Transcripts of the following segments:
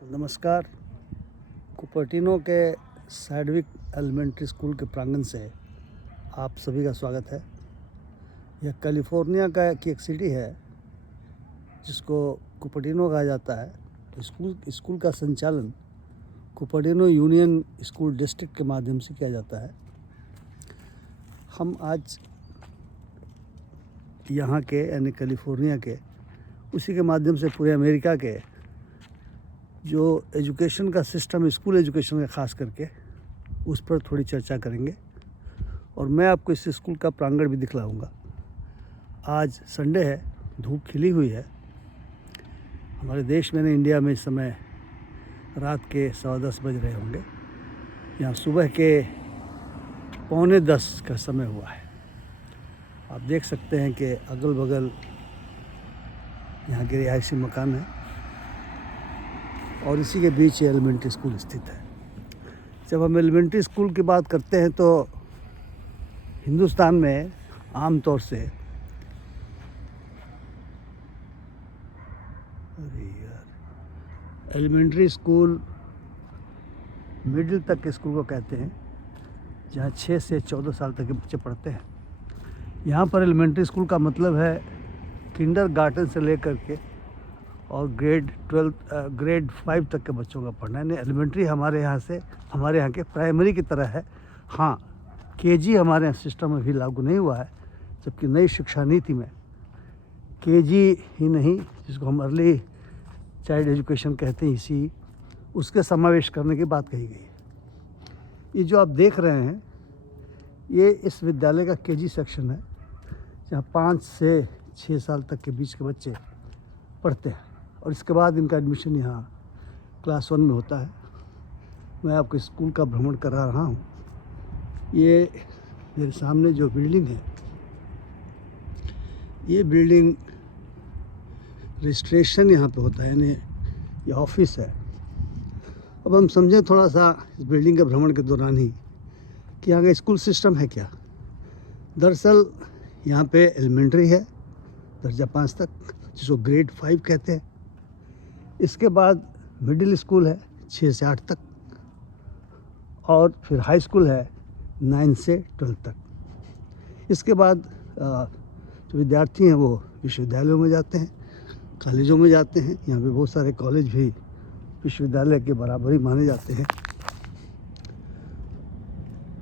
नमस्कार। कुपर्टिनो के सैडविक elementary school के प्रांगण से आप सभी का स्वागत है। यह कैलिफोर्निया की एक सिटी है जिसको कुपर्टिनो कहा जाता है। स्कूल का संचालन कुपर्टिनो यूनियन स्कूल डिस्ट्रिक्ट के माध्यम से किया जाता है। हम आज यहाँ के यानी कैलिफोर्निया के उसी के माध्यम से पूरे अमेरिका के जो एजुकेशन का सिस्टम, स्कूल एजुकेशन का ख़ास करके उस पर थोड़ी चर्चा करेंगे और मैं आपको इस स्कूल का प्रांगण भी दिखलाऊंगा। आज संडे है, धूप खिली हुई है। हमारे देश में इंडिया में इस समय रात के 10:15 बज रहे होंगे। यहाँ सुबह के 9:45 का समय हुआ है। आप देख सकते हैं कि अगल बगल यहाँ के रिहायशी मकान है और इसी के बीच ये एलिमेंट्री स्कूल स्थित है। जब हम एलिमेंट्री स्कूल की बात करते हैं तो हिंदुस्तान में आम तौर से एलिमेंट्री स्कूल मिडिल तक के स्कूल को कहते हैं, जहाँ 6 से 14 साल तक के बच्चे पढ़ते हैं। यहाँ पर एलिमेंट्री स्कूल का मतलब है किंडरगार्टन से लेकर के और ग्रेड 5 तक के बच्चों का पढ़ना है। एलिमेंट्री हमारे यहाँ के प्राइमरी की तरह है। हाँ, केजी हमारे यहाँ सिस्टम में भी लागू नहीं हुआ है, जबकि नई शिक्षा नीति में केजी ही नहीं, जिसको हम अर्ली चाइल्ड एजुकेशन कहते हैं, उसके समावेश करने की बात कही गई है। ये जो आप देख रहे हैं ये इस विद्यालय का केजी सेक्शन है, जहाँ 5 से 6 साल तक के बीच के बच्चे पढ़ते हैं और इसके बाद इनका एडमिशन यहाँ क्लास 1 में होता है। मैं आपको स्कूल का भ्रमण करा रहा हूँ। ये मेरे सामने जो बिल्डिंग है, ये बिल्डिंग रजिस्ट्रेशन यहाँ पे होता है, यानी ये ऑफिस है। अब हम समझें थोड़ा सा इस बिल्डिंग के भ्रमण के दौरान ही कि यहाँ का स्कूल सिस्टम है क्या। दरअसल यहाँ पे एलिमेंट्री है दर्जा 5 तक, जिसको ग्रेड 5 कहते हैं। इसके बाद मिडिल स्कूल है 6 से 8 तक, और फिर हाई स्कूल है 9 से 12 तक। इसके बाद जो विद्यार्थी हैं वो विश्वविद्यालयों में जाते हैं, कॉलेजों में जाते हैं। यहाँ पे बहुत सारे कॉलेज भी विश्वविद्यालय के बराबर ही माने जाते हैं।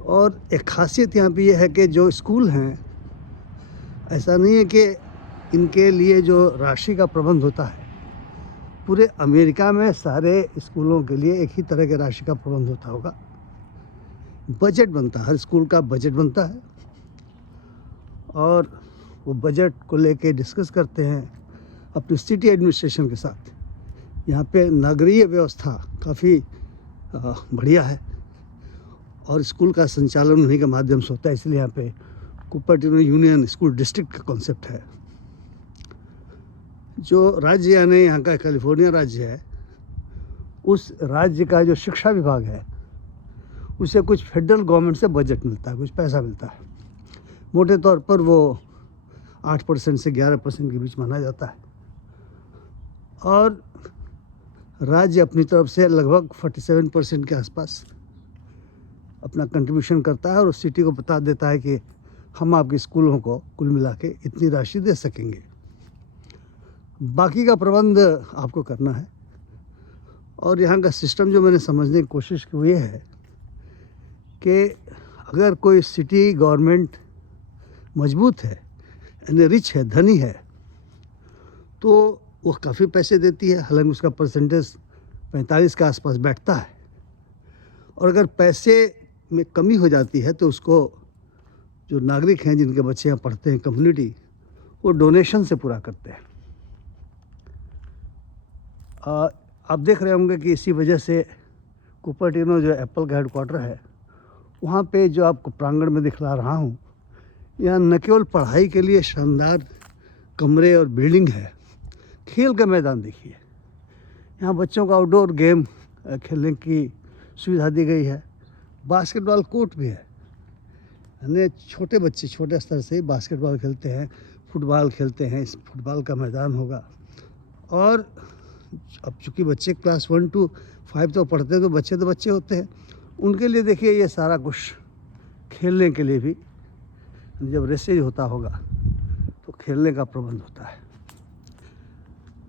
और एक खासियत यहाँ पे ये है कि जो स्कूल हैं, ऐसा नहीं है कि इनके लिए जो राशि का प्रबंध होता है, पूरे अमेरिका में सारे स्कूलों के लिए एक ही तरह के राशि का प्रबंध होता होगा। बजट बनता है, हर स्कूल का बजट बनता है और वो बजट को लेके डिस्कस करते हैं अपनी सिटी एडमिनिस्ट्रेशन के साथ। यहाँ पे नगरीय व्यवस्था काफ़ी बढ़िया है और स्कूल का संचालन उन्हीं के माध्यम से होता है। इसलिए यहाँ पे कुपर्टिनो यूनियन स्कूल डिस्ट्रिक्ट का कॉन्सेप्ट है। जो राज्य यानी यहाँ का कैलिफोर्निया राज्य है, उस राज्य का जो शिक्षा विभाग है उसे कुछ फेडरल गवर्नमेंट से बजट मिलता है, कुछ पैसा मिलता है। मोटे तौर पर वो 8% से 11% के बीच माना जाता है और राज्य अपनी तरफ से लगभग 47% के आसपास अपना कंट्रीब्यूशन करता है और उस सिटी को बता देता है कि हम आपके स्कूलों को कुल मिला के इतनी राशि दे सकेंगे। बाकी का प्रबंध आपको करना है। और यहाँ का सिस्टम जो मैंने समझने की कोशिश की वो ये है कि अगर कोई सिटी गवर्नमेंट मजबूत है, यानी रिच है, धनी है, तो वो काफ़ी पैसे देती है। हालांकि उसका परसेंटेज 45 के आसपास बैठता है। और अगर पैसे में कमी हो जाती है तो उसको जो नागरिक हैं, जिनके बच्चे यहाँ पढ़ते हैं, कम्युनिटी, वो डोनेशन से पूरा करते हैं। आप देख रहे होंगे कि इसी वजह से कुपर्टिनो जो एप्पल का हेडक्वार्टर है, वहाँ पे जो आपको प्रांगण में दिखला रहा हूँ, यहाँ न केवल पढ़ाई के लिए शानदार कमरे और बिल्डिंग है, खेल का मैदान देखिए। यहाँ बच्चों को आउटडोर गेम खेलने की सुविधा दी गई है। बास्केटबॉल कोर्ट भी है, यानी छोटे बच्चे छोटे स्तर से बास्केटबॉल खेलते हैं, फुटबॉल खेलते हैं। इस फुटबॉल का मैदान होगा और अब चूँकि बच्चे क्लास 1 to 5 तो पढ़ते हैं, तो बच्चे होते हैं, उनके लिए देखिए ये सारा कुछ खेलने के लिए भी जब रेसेज होता होगा तो खेलने का प्रबंध होता है।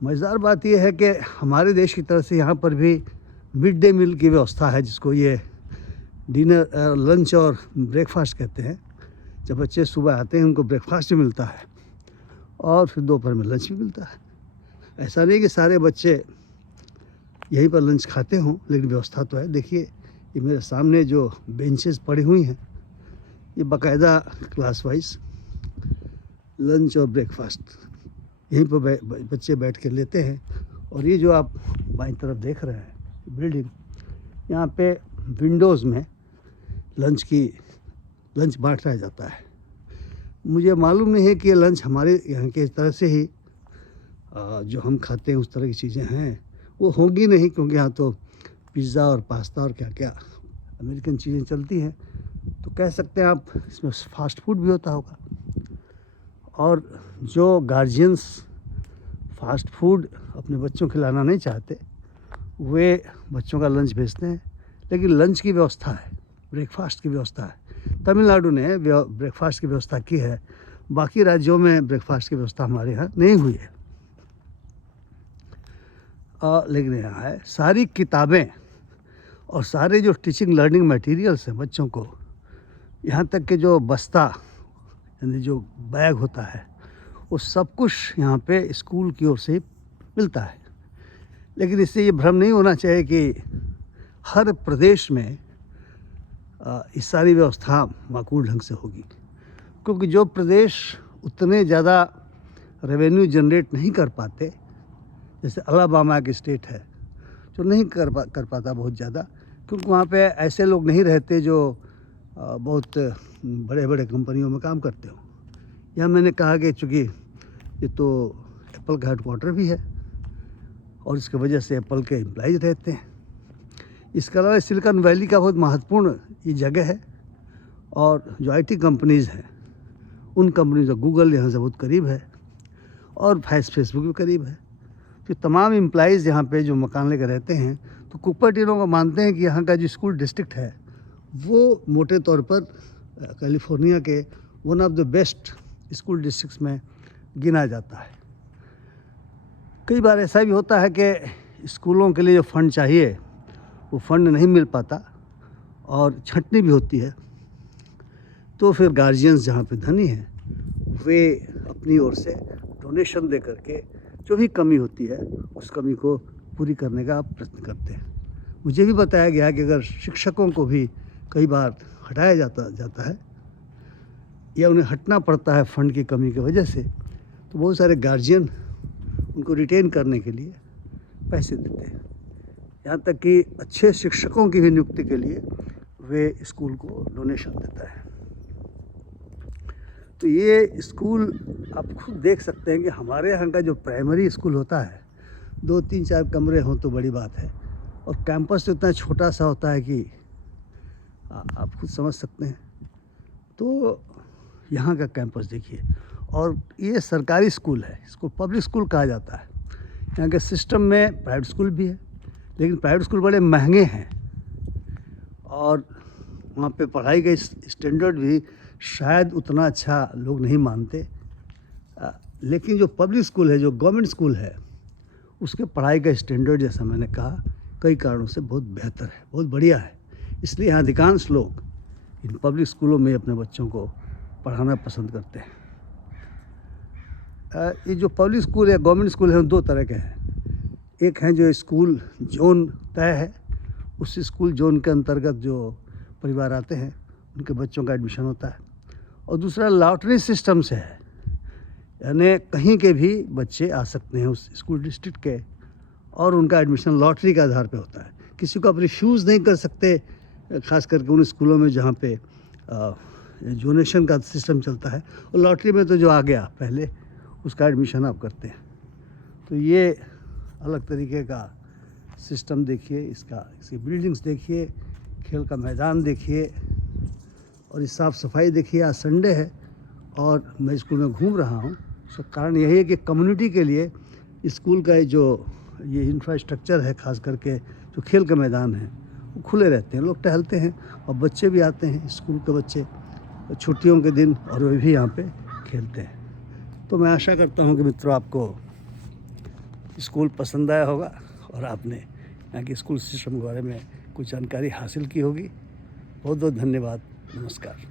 मज़ेदार बात यह है कि हमारे देश की तरफ से यहाँ पर भी मिड डे मील की व्यवस्था है, जिसको ये डिनर लंच और ब्रेकफास्ट कहते हैं। जब बच्चे सुबह आते हैं उनको ब्रेकफास्ट भी मिलता है और फिर दोपहर में लंच भी मिलता है। ऐसा नहीं कि सारे बच्चे यहीं पर लंच खाते हों, लेकिन व्यवस्था तो है। देखिए ये मेरे सामने जो बेंचेस पड़ी हुई हैं, ये बाकायदा क्लास वाइज लंच और ब्रेकफास्ट यहीं पर बच्चे बैठ के लेते हैं। और ये जो आप बाईं तरफ देख रहे हैं बिल्डिंग, यहाँ पे विंडोज़ में लंच बांटा जाता है। मुझे मालूम नहीं है कि ये लंच हमारे यहाँ के तरह से ही जो हम खाते हैं उस तरह की चीज़ें हैं, वो होंगी नहीं, क्योंकि यहाँ तो पिज़्ज़ा और पास्ता और क्या क्या अमेरिकन चीज़ें चलती हैं। तो कह सकते हैं आप इसमें फास्ट फूड भी होता होगा। और जो गार्जियंस फास्ट फूड अपने बच्चों को खिलाना नहीं चाहते, वे बच्चों का लंच भेजते हैं, लेकिन लंच की व्यवस्था है, ब्रेकफास्ट की व्यवस्था है। तमिलनाडु ने ब्रेकफास्ट की व्यवस्था की है, बाकी राज्यों में ब्रेकफास्ट की व्यवस्था हमारे यहाँ नहीं हुई है। लेकिन यहाँ है सारी किताबें और सारे जो टीचिंग लर्निंग मटेरियल्स हैं बच्चों को, यहाँ तक कि जो बस्ता यानी जो बैग होता है, वो सब कुछ यहाँ पे स्कूल की ओर से ही मिलता है। लेकिन इससे ये भ्रम नहीं होना चाहिए कि हर प्रदेश में इस सारी व्यवस्था माकूल ढंग से होगी, क्योंकि जो प्रदेश उतने ज़्यादा रेवेन्यू जनरेट नहीं कर पाते, जैसे अलाबामा की स्टेट है जो नहीं कर पाता बहुत ज़्यादा, क्योंकि वहाँ पे ऐसे लोग नहीं रहते जो बहुत बड़े बड़े कंपनियों में काम करते हो। यहाँ मैंने कहा कि चूँकि ये तो एप्पल का हेडक्वार्टर भी है और इसकी वजह से एप्पल के एम्प्लॉइज रहते हैं। इसके अलावा सिलिकॉन वैली का बहुत महत्वपूर्ण ये जगह है, और जो आईटी कंपनीज़ हैं उन कंपनीज, गूगल यहाँ से बहुत करीब है और फेसबुक भी करीब है। तो तमाम एम्प्लॉइज़ यहाँ पे जो मकान लेकर रहते हैं, तो कुपर्टिनो को मानते हैं कि यहाँ का जो स्कूल डिस्ट्रिक्ट है वो मोटे तौर पर कैलिफोर्निया के one of the best school districts में गिना जाता है। कई बार ऐसा भी होता है कि स्कूलों के लिए जो फ़ंड चाहिए वो फ़ंड नहीं मिल पाता और छंटनी भी होती है, तो फिर गार्जियंस जहाँ पे धनी हैं वे अपनी ओर से डोनेशन दे करके जो भी कमी होती है उस कमी को पूरी करने का प्रयत्न करते हैं। मुझे भी बताया गया कि अगर शिक्षकों को भी कई बार हटाया जाता है या उन्हें हटना पड़ता है फंड की कमी की वजह से, तो बहुत सारे गार्जियन उनको रिटेन करने के लिए पैसे देते हैं। यहाँ तक कि अच्छे शिक्षकों की भी नियुक्ति के लिए वे स्कूल को डोनेशन देता है। तो ये स्कूल आप खुद देख सकते हैं कि हमारे यहाँ का जो प्राइमरी स्कूल होता है, 2-3-4 कमरे हों तो बड़ी बात है, और कैंपस तो इतना छोटा सा होता है कि आप खुद समझ सकते हैं। तो यहाँ का कैंपस देखिए, और ये सरकारी स्कूल है, इसको पब्लिक स्कूल कहा जाता है। यहाँ के सिस्टम में प्राइवेट स्कूल भी है, लेकिन प्राइवेट स्कूल बड़े महंगे हैं और वहाँ पे पढ़ाई का स्टैंडर्ड भी शायद उतना अच्छा लोग नहीं मानते। लेकिन जो पब्लिक स्कूल है, जो गवर्नमेंट स्कूल है, उसके पढ़ाई का स्टैंडर्ड जैसा मैंने कहा कई कारणों से बहुत बेहतर है, बहुत बढ़िया है। इसलिए यहाँ अधिकांश लोग इन पब्लिक स्कूलों में अपने बच्चों को पढ़ाना पसंद करते हैं। ये जो पब्लिक स्कूल है, गवर्नमेंट स्कूल है, दो तरह के हैं। एक है जो स्कूल जोन तय है, उस स्कूल जोन के अंतर्गत जो परिवार आते हैं उनके बच्चों का एडमिशन होता है, और दूसरा लॉटरी सिस्टम से है, यानी कहीं के भी बच्चे आ सकते हैं उस स्कूल डिस्ट्रिक्ट के, और उनका एडमिशन लॉटरी के आधार पे होता है। किसी को आप रिफ्यूज़ नहीं कर सकते, ख़ास करके उन स्कूलों में जहाँ पे डोनेशन का सिस्टम चलता है, और लॉटरी में तो जो आ गया पहले उसका एडमिशन आप करते हैं। तो ये अलग तरीके का सिस्टम देखिए, इसकी बिल्डिंग्स देखिए, खेल का मैदान देखिए, और इस साफ़ सफाई देखिए। आज संडे है और मैं स्कूल में घूम रहा हूँ, उसका कारण यही है कि कम्युनिटी के लिए स्कूल का जो ये इंफ्रास्ट्रक्चर है, खास करके जो खेल के मैदान हैं वो खुले रहते हैं, लोग टहलते हैं और बच्चे भी आते हैं, स्कूल के बच्चे छुट्टियों के दिन, और वे भी यहाँ पे खेलते हैं। तो मैं आशा करता हूँ कि मित्रों आपको स्कूल पसंद आया होगा और आपने यहाँ के स्कूल सिस्टम के बारे में कुछ जानकारी हासिल की होगी। बहुत बहुत धन्यवाद। नमस्कार।